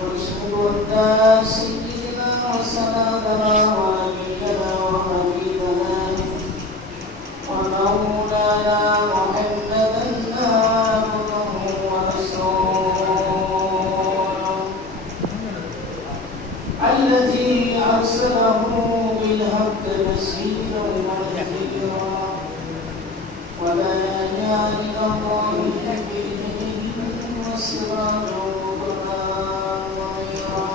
ونشهد أن سيدنا وسندنا ونبينا وحبيبنا ومولانا محمدا عبده ورسوله الذي أرسله بالحق بشيرا ونذيرا وداعيا إلى الله بإذنه وسراجا منيرا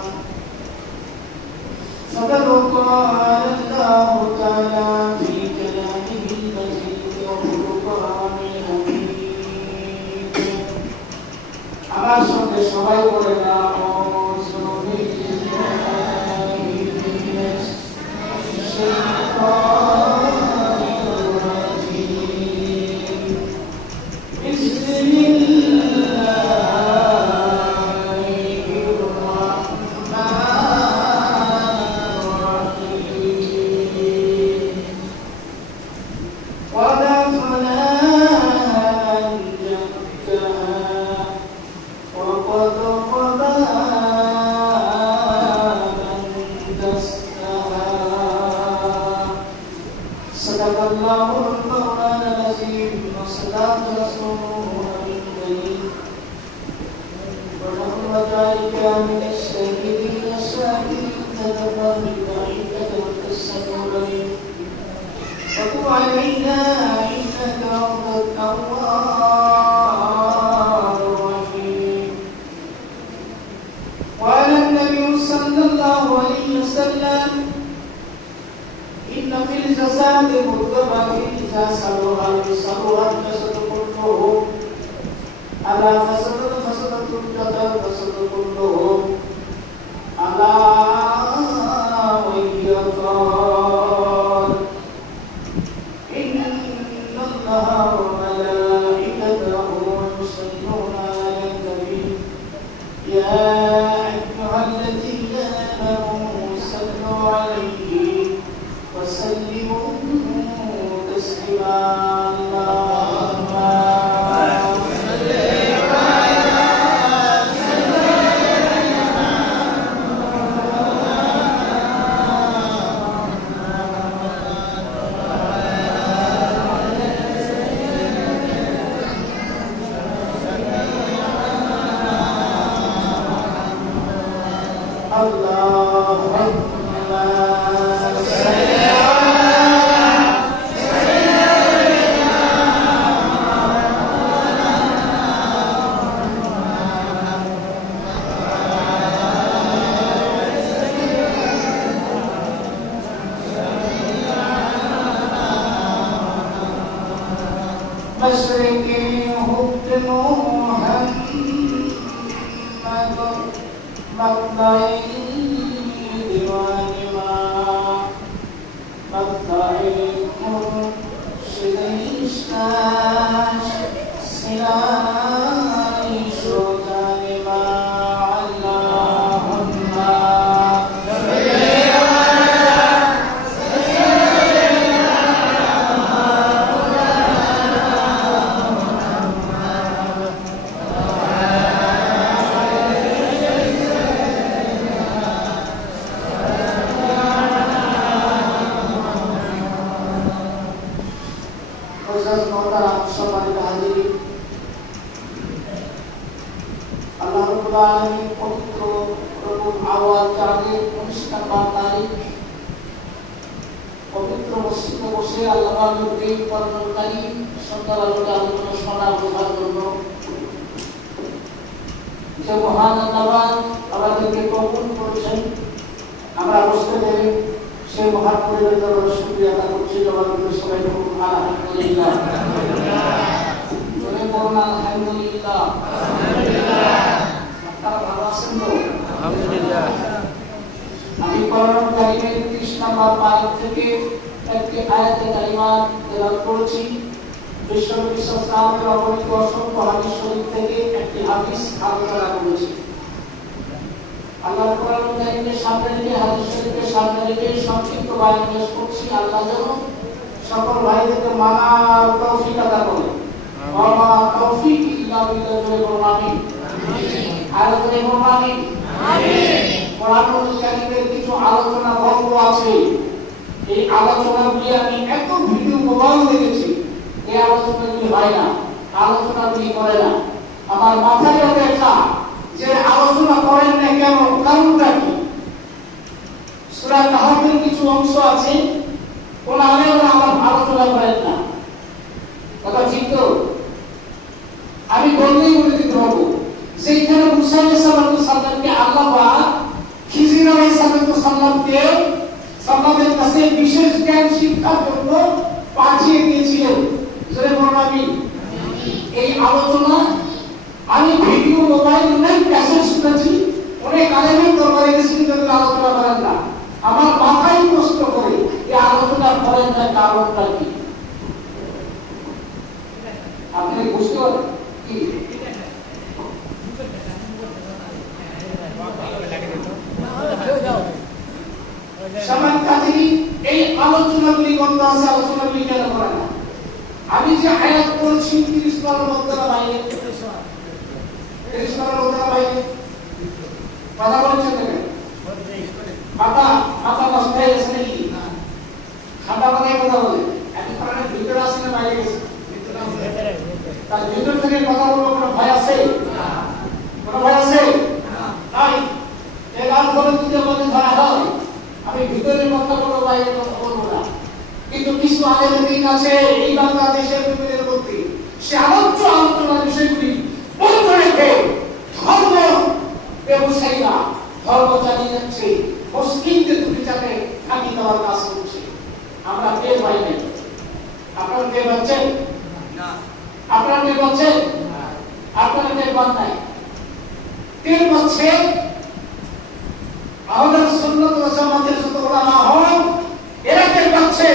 فقد قال الله تعالى في كلامه المجيد والقرآن الحميد আমার সঙ্গে সবাই বলে না সকল ভাইদেরকে মানার তৌফিক আদা করে ওয়া মা তৌফিক ইল্লা বিল্লাহ। আমিন। আর বলে আমিন। আমিন। কোরআনুল কারীমের কিছু আলোচনা বঙ্গ আছে, এই আলোচনাগুলি আমি এত ভিডিও মোবাইল দেখেছি, এই আলোচনাগুলি হয় না, আলোচনাগুলি করে না। আমার মাথায় দেখা যে আলোচনা করেন না কেন, কারণটা কি? সূরা কাহফের কিছু অংশ আছে, কোন আলেমরা আমার আলোচনা করেন না, কথা ঠিক তো? আমি বললেই বলে দিতে পারবো, যেখানে মুসা আলাইহিস সালামকে আল্লাহ পাক খিজির আলাইহিস সালামের কাছে বিশেষ জ্ঞান শিক্ষার জন্য পাঠিয়ে দিয়েছিলেন। জোরে বলুন আমিন। এই আলোচনা আমি ভিডিও মোবাইল নাই ক্যাসেট শুনেছি, অনেক আলেমের দরবারে গেছি, কিন্তু আলোচনা করেন না। আমার মাথায় প্রশ্ন করে এই আলোচনা করেন না, কারণটা কি? আপনি বুঝতে পারেন কি? সামান কাজী এই আলোচনাগুলি করতে আছে, আলোচনাগুলি কেন করে না? আমি যে আয়াত পড়ছি 30 নম্বর মধ্যে বাইরে, 30 নম্বর মধ্যে বাইরে কথা বলছেন না? মাথা নষ্ট হয়ে গেছে নাকি? ঠান্ডা মাথায় কথা বলে, এখন কোরআনের ভিতরে আছে না বাইরে গেছে? তার ভিতর থেকে কথা বলবো, কোনো ভয় আছে? কোনো ভয় আছে? নাই। এই গান করে যদি আমাদের ধরা হয়, আমি ভিতরে কথা বলবো, বাইরে কথা বলবো না। কিন্তু কিছু আলেমের দিন আছে এই বাংলাদেশের বিভিন্ন মধ্যে, সে আলোচ্য আলোচনা বিষয়গুলি বন্ধ রেখে ধর্ম ব্যবসায়ীরা ধর্ম চালিয়ে যাচ্ছে, মুসলিমদের দুটি চাপে থাকি দেওয়ার কাজ করছে। আমরা টের পাই নাই। আপনারা টের পাচ্ছেন না? আপনারা টের পাচ্ছেন? আপনারা টের পান নাই? টের পাচ্ছে আমাদের সুন্নাত ওয়াল জামাতের যত ওলামা হন, এরা টের পাচ্ছে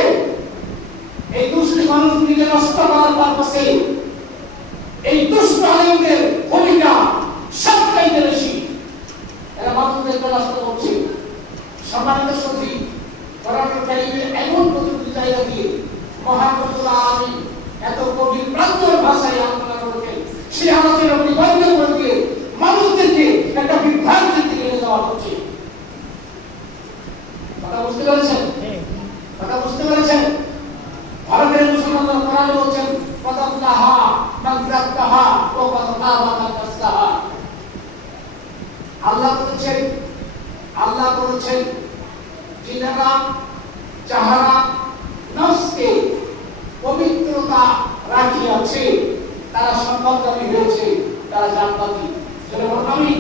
এই দুষ্ট মানুষগুলিকে নষ্ট করার পারপাসে এই দুষ্ট আলেমদের ভূমিকা সবচাইতে বেশি। এরা মানুষদেরকে নষ্ট করছে। সম্মানিত সতী, কোরআনুল কারীমের এমন প্রতিটি জায়গা দিয়ে মহান রব্বুল আলামিন এত গভীর প্রাঞ্জল ভাষায় আলোচনা করেছেন, সেই আলোচনা বন্ধ করে দিয়ে মানুষদেরকে একটা বিভ্রান্তির দিকে নিয়ে যাওয়া হচ্ছে। কথা বুঝতে পেরেছেন? কথা বুঝতে পেরেছেন? ভারতের মুসলমানরা কোরআনে বলছেন ফাতাল্লাহা মান যাক্কাহা ওয়া ফাতাল্লাহা মান দাসাহা। আল্লাহ বলেছেন যিনারা যাহারা নফসকে পবিত্রতা রাখিয়াছে তারা সম্পদকামী হয়েছে, তারা জান্নাতি। সেটা বলুন আমিন।